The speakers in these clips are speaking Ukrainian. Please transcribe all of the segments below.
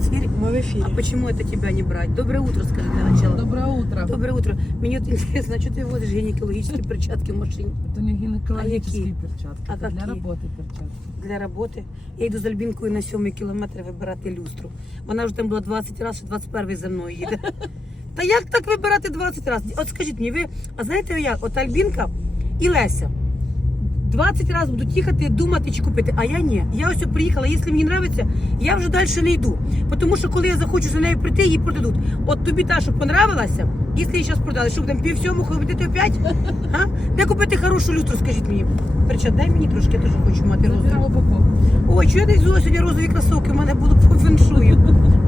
эфире? Мы в эфире. А почему это тебя не брать? Доброе утро, скажи для начала. Доброе утро. Доброе утро. Мне вот интересно, а что ты водишь гинекологические перчатки в машине? Это не гинекологические А какие? перчатки, А это для какие? работы перчатки. Для роботи. Я йду з Альбінкою на сьомий кілометр вибирати люстру. Вона вже там була 20 разів, що 21 за мною їде. Та як так вибирати 20 разів? От скажіть мені, ви, а знаєте як? От Альбінка і Леся. 20 разів будуть їхати, думати чи купити, а я ні. Я ось приїхала, якщо мені подобається, я вже далі не йду. Тому що коли я захочу за нею прийти, її продадуть. От тобі та, що понравилася, якщо її зараз продали, що будемо пів сьому ходити опять? А? Де купити хорошу люстру, скажіть мені. Перчат, дай мені трошки, я теж хочу мати упаковку. Ой, що я десь сьогодні розові кросовки, в мене будуть по феншую.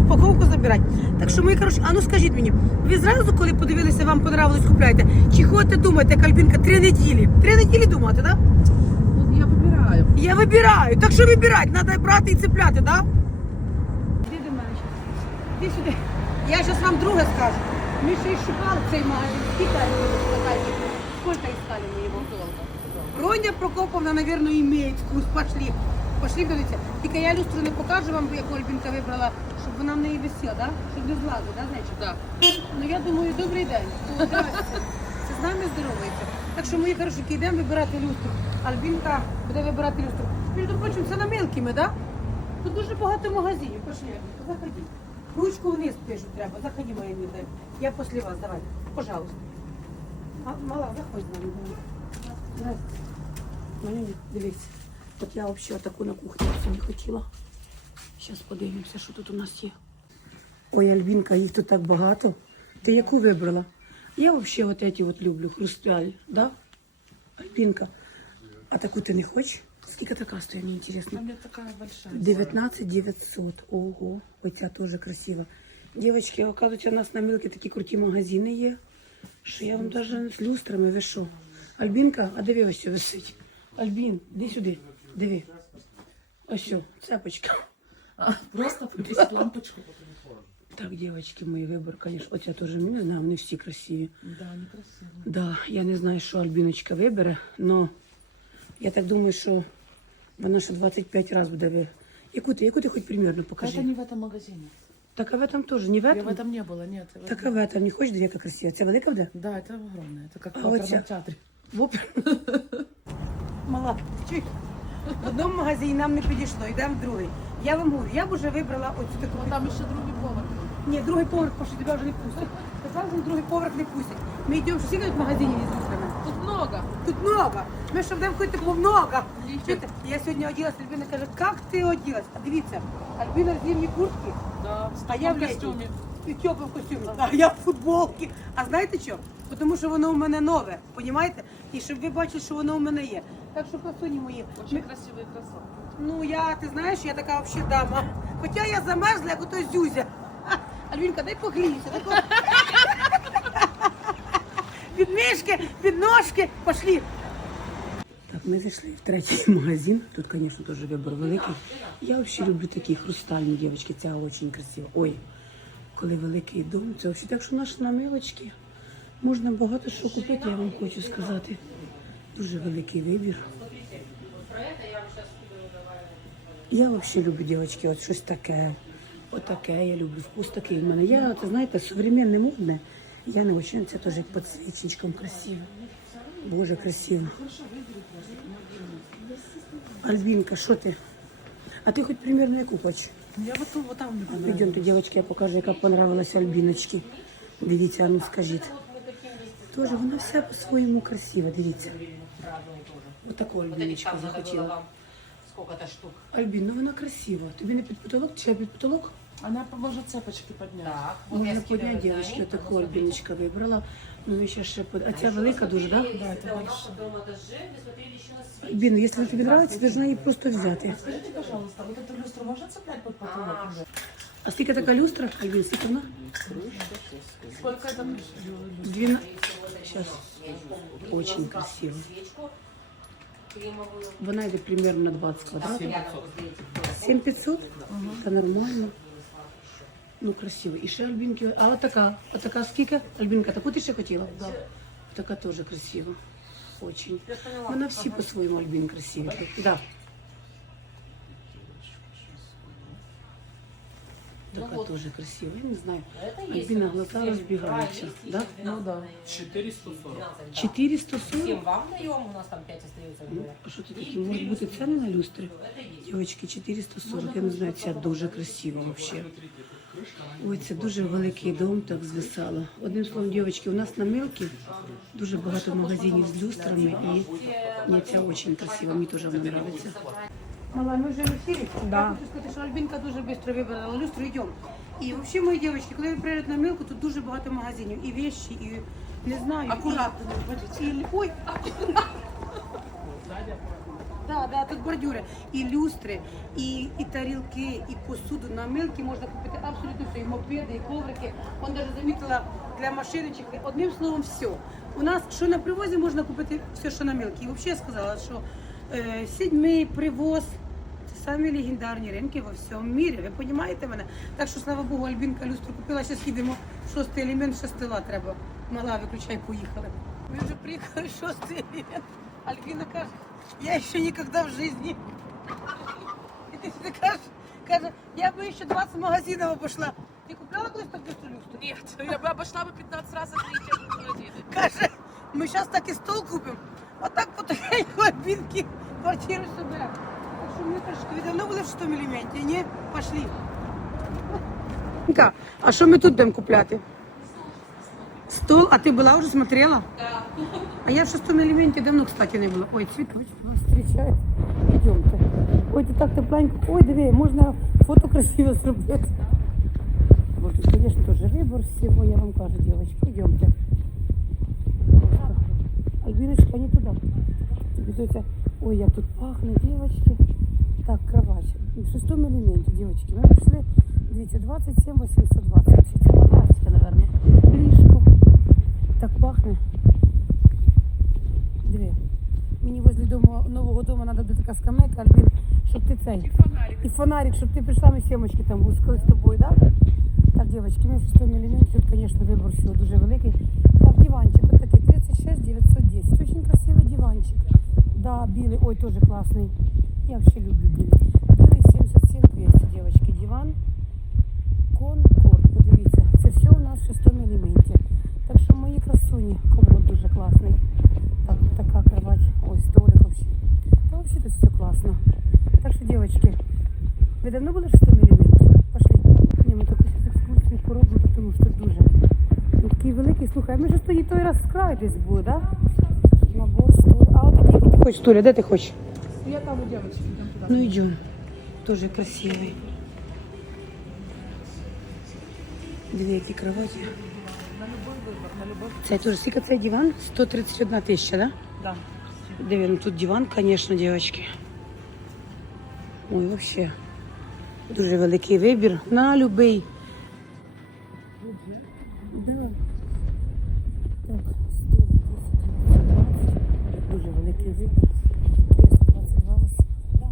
Упаковку забирати. Так що, мої хороші, а ну скажіть мені, ви зразу, коли подивилися, вам понравилось, купляєте? Чи ходите, думаєте, кальбінка, три неділі? Три неділі думати, так? Да? Вот я выбираю. Я вибираю. Так що вибирати? Треба брати і цепляти, так? Да? Іди до мене зараз. Іди сюди. Я зараз вам друге скажу. Ми ще й шукали цей магазин. Скільки Сколько искали мы его? Роня Прокоповна, наверное, имеет вкус. Пошли. Пошли, дивіться. Тільки я люстру не покажу вам, яку Альбінка вибрала, щоб вона в неї висіла, да? щоб не злазила, да, значить? Да. Ну я думаю, добрий день. Здрасте. Це з нами здоровається. Так що, мої хорошенькі, йдемо вибирати люстру. Альбінка буде вибирати люстру. Між прочим, це на мілкими, да? Тут дуже багато магазинів. Пошли, Альбінка, заходи. Ручку вниз пишуть треба. Заходи, моя милая. Я після вас, давай. Пожалуйста. Мала, заходь з нами. давай. Здрасте. Дивіться. От я взагалі таку на кухні собі хотіла. Зараз подивимося, що тут у нас є. Ой, Альбінка, їх тут так багато. Ти яку вибрала? Я взагалі от эти от люблю, хрусталь, да? Альбінка, а таку ти не хочеш? Скільки така стоїть, мені А цікаво? мне такая большая. 19 900. Ого, оця теж красива. Дівчатки, оказується, у нас на Мілки такі круті магазини є, що я вам навіть з люстрами, ви що? Альбінка, а диви ось що висить. Альбін, іди сюди, диви. Ось що, цепочка. А, просто повесить лампочку. Так, девочки, мой вибор, конечно. Оця теж, ну, не знаю, вони всі красиві. Да, некрасиво. Да, я не знаю, що Альбіночка вибере, но я так думаю, що вона ще 25 разів буде. ви- Яку ти, яку ти хоч примерно покажи? Это не в этом магазине. Так а в этом тоже, не в Я этом? в этом не было, нет. в Так этом- а в этом не хочеш, де яка красива? Це велика буде? Да, это огромное. Это как А в вот оперном я- театре. В опер. Мала, чуй. В одному магазині нам не підійшло, йдемо в другий. Я вам говорю, я б вже вибрала оцю таку. Вот там еще другой повар. ні, другий поверх, пошли, тебе вже не пустять. Казали, другий поверх не пустять. Ми йдемо, що скільки тут магазинів із люстрами? Тут много. Тут много. Ми що будемо ходити, бо много. Чуєте? Я сьогодні оділась, Альбіна каже, як ти оділась? А дивіться, Альбіна в зимній куртці, Да, в а я в літній. костюме. І в теплому костюмі. А я в футболці. А знаєте що? Тому що воно у мене нове, понімаєте? І щоб ви бачили, що воно у мене є. Так що красуні мої. Очень ми- красивые кроссовки. Ну я, ти знаєш, я така взагалі дама. Хоча я замерзла, як ото зюзя. Альвінка, дай погрійся. Від мишки, від ножки, пошли. Так, ми зайшли в третій магазин. Тут, звісно, теж вибір великий. Я взагалі люблю такі хрустальні дівчатки, ця дуже красива. Ой, коли великий дом, це взагалі так, що наші намилочки. Можна багато що купити, я вам хочу сказати. Дуже великий вибір. Я взагалі люблю, дівчатки, от щось таке. Отаке я люблю. Вкус такий в мене. Я, це знаєте, современне модне. Я не очень, це теж підсвічничком красиво. Боже, красиво. Альбінка, що ти? А ти хоч примерно яку хочеш? Я вот, вот там мне понравилось. Йдемте, дівчатки, я покажу, яка понравилася Альбіночки. Дивіться, а ну скажіть. Тоже вона вся по-своєму красива, дивіться. Отаку Альбіночку захотіла. Сколько-то штук. Альбін, ну вона красива. Тобі не під потолок, чи під потолок? Она поможет цепочки поднять. Так, вот я Можна скидываю подняти, на дівчатки, них. таку Альбіночка вибрала. Ну, і ще ще под... А ця велика дуже, так? Да? Да, это Давно больше. дома даже, мы смотрели еще на свет. Альбін, якщо тобі подобається, ти можна її просто взяти. Скажите, пожалуйста, вот эту люстру можно цеплять под потолок? А, уже? А скільки така люстра? Альбін, скільки вона? Сколько это люстр? Двіна... Сейчас. Очень красиво. Свечку кремовую. Вона йде примерно на 20 квадратів. 7500. 7500? Та нормально. Ну, красиво. І ще Альбінки. А от така, от така скільки? Альбінка, таку ти ще хотіла? Да. Така теж красива. Очень. Вона всі по-своєму Альбін красиві. Да. Ну така вот. дуже красива. Я не знаю. Это есть Альбина у нас. глаза Всем разбегаются, брали, да? и 12 Ну да. даем. 440. 12, да. 440? Всем вам даем, у нас там 5 остается. Ну, говорят. а що тут І такі? Можуть бути 440. ціни на люстри? Это есть. Дівчатки, 440, я не знаю, ця дуже красива взагалі. Ой, це дуже великий дом, так звисало. Одним словом, дівчатки, у нас на Милки дуже багато магазинів з люстрами, і мені ця дуже красива, мені теж вона подобається. Мала, ми вже в ефірі? Да. Я хочу сказати, що Альбінка дуже швидко вибрала люстру, йдемо. І взагалі, мої дівчатки, коли ви приїдете на Милку, тут дуже багато магазинів, і вещі, і не знаю. Аккуратно, І, і, ой, Да, да, тут бордюри. І люстри, і, і тарілки, і посуду. На милки можна купити абсолютно все. І мопеди, і коврики. Он навіть замітила для машиночок. Одним словом, все. У нас що на привозі можна купити все, що на милки. І взагалі я сказала, що е, сідьми, привоз. Самі легендарні ринки во всьому мірі. Ви розумієте мене? Так що, слава Богу, Альбінка люстру купила, зараз їдемо. Шостий елемент шестила треба. Мала, виключай, поїхали. Ми вже приїхали шостий елемент. Альбіна каже, я ще ніколи в житті. І ти сюди кажеш, каже, я би ще 20 магазинів обійшла. Ти купляла колись так люстру люстру? Нет, я бы обошла бы 15 раз за эти магазины. Каже, ми зараз так і стол купимо. Отак потихеньку Альбінки квартиру себе. Так що ми трошки ви давно були в 100 міліметрі, ні? Пошли. Ка, а що ми тут будемо купляти? Стол, а ти була вже смотрела? Да. А я в шестом элементе давно, кстати, не была. Ой, цветочек нас встречает. Идемте. Ой, тут так тепленько. Ой, диви, можна фото красиво зробити. Вот тут, конечно, тоже выбор всего, я вам кажу, девочки. Идемте. Альбиночка, не туда. Идете. Ой, як тут пахнет, девочки. Так, кровать. В шестом элементе, девочки. Мы пришли, видите, 27 820. Це матрасика, наверное. Ліжко. Так пахне. Диви. Мені возле дому, нового дому треба буде така скамейка, Альбін, щоб ти цей. І фонарик, щоб ти прийшла, ми сімочки там бускали з тобою, так? Да? Так, дівчатки, ми в шестому елементі, тут, звісно, вибор всього дуже великий. Так, диванчик, ось такий 36 910. Очень красивий диванчик. Да, білий, ой, теж класний. Я взагалі люблю білий. Білий 77 200, дівчатки, диван. Конкорд, подивіться, це все у нас в шестому елементі. Так що мої красуні, комод дуже класний. Так, така кровать, ой, столик вообще. Та вообще тут все класно. Так що, девочки, ви давно були в елементі? Пошли. Ні, ми таку екскурсію пороблю, тому що дуже. Він такий великий, слухай, ми ж тоді той раз з краю десь були, так? Да? Набор стул. А от такий ти хочеш, Туля, де ти хочеш? Я там у туда. Ну йдем. Тоже красивий. Дві які кроваті. На на Це теж скільки цей диван? 131 тисяча, да? Да. Диви, ну тут диван, конечно, девочки. Ой, вообще. Дуже великий вибір на любий. Да. Так, 120. Дуже великий вибір. 322 ось. Да.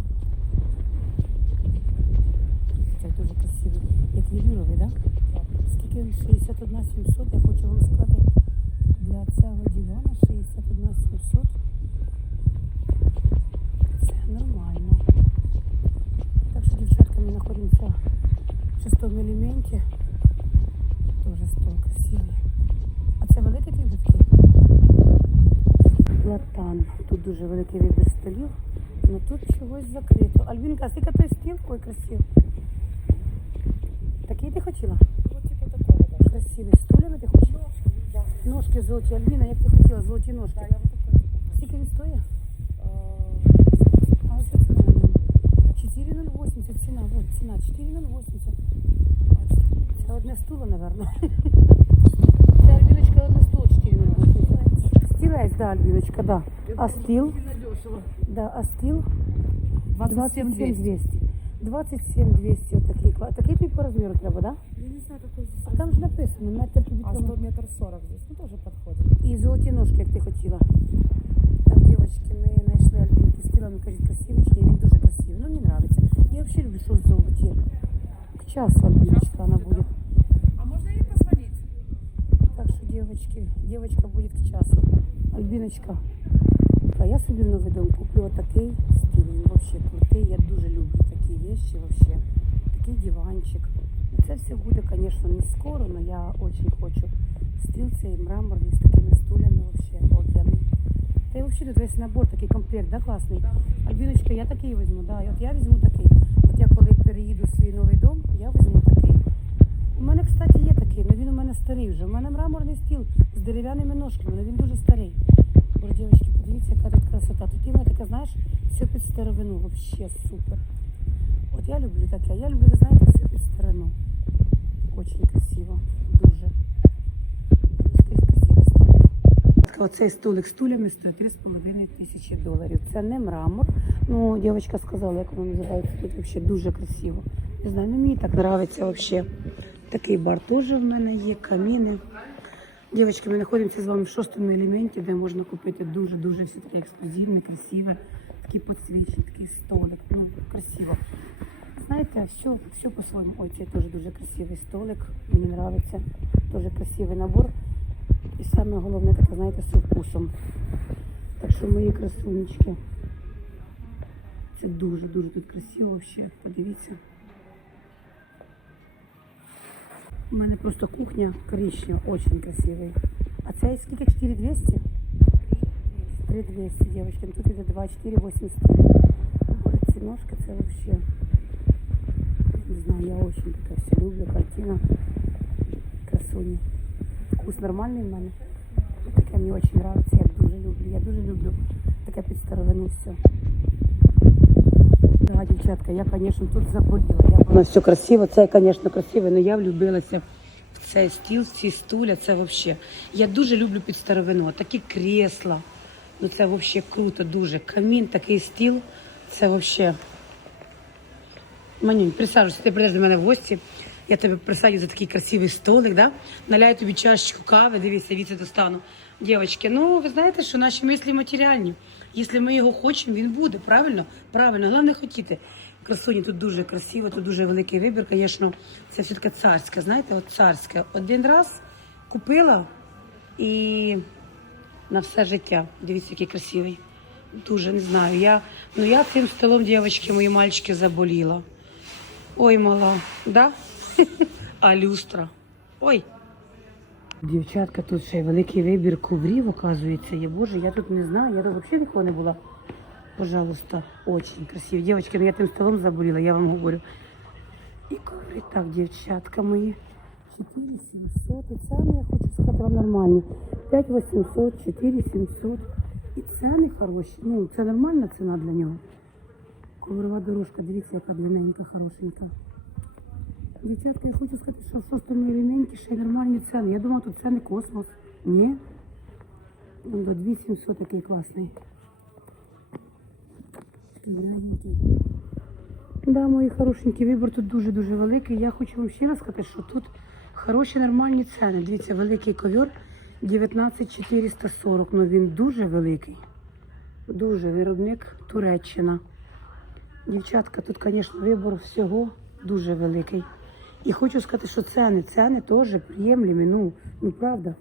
Це дуже красивий. Як велюровий, да? Скільки 61 700. Я хочу вам сказати, для цього дивана 61 700. Це нормально. Так що, дівчатка, ми знаходимося в шестому елементі. Тоже стол красивий. А це великий твій такий? Латан. Тут дуже великий вибір столів. але тут чогось закрито. Альбінка, а скільки той стіл? Ой, красивий. Такий ти хотіла? З стулями ти хочеш? Ножки золоті. Альбіна, як ти хотіла, золоті ножки. Скільки він стоїть? 4,080 ціна. Вот ціна 4,080. Це одне стуло, напевно. Це Альбіночка одне стуло 4,080. Стілець, да, Альбіночка, да. А стіл? Сильно дешево. Да, а стіл? 27 200. 200. 27 200 отакий. кла- Такий тобі по розміру треба, да? Я не знаю, какой здесь. А там ж написано, метр тобі А треба. 100 метр 40 здесь. Ну, тоже подходит. І золоті ножки, як ти хотіла. Так, дівчатки, ми знайшли альбінки з тілами, кажуть, красивичні, і він дуже красивий. Ну, мені подобається. Я взагалі люблю, що золоті. К часу альбіночка вона буде. А можно ей позвонить? Так що, дівчатки, дівчатка буде к часу. Альбіночка. А я собі в новий дом куплю отакий стиль. Він взагалі крутий. Я дуже люблю такі вещи вообще. такий диванчик. Ну, Це все буде, звісно, не скоро, але я дуже хочу. Стіл цей мраморний з такими стулями взагалі об'ємний. Та й взагалі тут весь набор такий комплект, да, класний? Альбіночка, я такий візьму, да. От я візьму такий. От я коли переїду в свій новий дом, я візьму такий. У мене, кстати, є такий, але він у мене старий вже. У мене мраморний стіл з дерев'яними ножками, але він дуже старий. Боже, дівчатки, подивіться, яка тут красота. Тут іменно така, знаєш, все під старовину, взагалі супер. От я люблю таке. Я люблю, ви знаєте, все під старину. Очень красиво, дуже. Скрізь красивий столик. Оцей столик з тулями стоїть 3,5 тисячі доларів. Це не мрамор. Ну, дівчинка сказала, як воно називається. Тут взагалі дуже красиво. Не знаю, ну мені так подобається взагалі. Такий бар теж в мене є, каміни. Дівчатки, ми знаходимося з вами в шостому елементі, де можна купити дуже-дуже все таке ексклюзивне, красиве, такі підсвічні, такий столик. Ну, красиво. Знаєте, все, все по-своєму. Ой, цей теж дуже красивий столик. Мені подобається. Дуже красивий набор. І саме головне таке, знаєте, з вкусом. Так що мої красунечки. Це дуже-дуже тут красиво взагалі. Подивіться. У мене просто кухня коричнева, очень красивий. А цей скільки? 4200? 3200, девочки. Тут іде 2, 4, 8 столів. Боже, ці ножки, це вообще. Не знаю, я очень таке все люблю. Картина. Красуні. Вкус нормальний в мене. Таке мені очень нравится. Я дуже люблю. Я дуже люблю таке під старовину все. Да, дівчатка, я, звісно, тут заболіла. Я... Воно все красиво, це, звісно, красиво, але я влюбилася в цей стіл, ці стуля, це взагалі. Я дуже люблю під старовину, такі крісла. Ну це взагалі круто, дуже. Камін, такий стіл, це взагалі. Манюнь, присаджуйся, ти прийдеш до мене в гості. Я тебе присадю за такий красивий столик, да? наляю тобі чашечку кави, дивіться, віце достану. Дівчатки, ну ви знаєте, що наші мислі матеріальні. Якщо ми його хочемо, він буде, правильно? Правильно, головне хотіти. Красуні тут дуже красиво, тут дуже великий вибір. Звісно, це все таке царське, знаєте, от царське. Один раз купила і на все життя. Дивіться, який красивий. Дуже не знаю. Я, ну я цим столом, дівчатки, мої мальчики заболіла. Ой, мала, да? А люстра. Ой. Дівчатка, тут ще великий вибір коврів, оказується, є. Боже, я тут не знаю, я тут взагалі ніколи не була. Пожалуйста, очень красиво. Девочки, ну я тим столом заболіла, я вам говорю. І коври, так, дівчатка мої. 4700. І ціни, я хочу сказати, вам нормальні. 5800, 4700. І ціни хороші. Ну, це нормальна ціна для нього. Коврова дорожка, дивіться, яка длинненька, хорошенька. Дівчатка, я хочу сказати, що в шостому елементі ще нормальні ціни. Я думала, тут ціни космос. Ні. Он до 2700 такий класний. Да, мої хорошенькі, вибір тут дуже-дуже великий. Я хочу вам ще раз сказати, що тут хороші нормальні ціни. Дивіться, великий ковер 19440. Ну він дуже великий. Дуже виробник Туреччина. Дівчатка, тут, звісно, вибор всього дуже великий. І хочу сказати, що ціни, ціни теж приємлі. Ну, ну правда.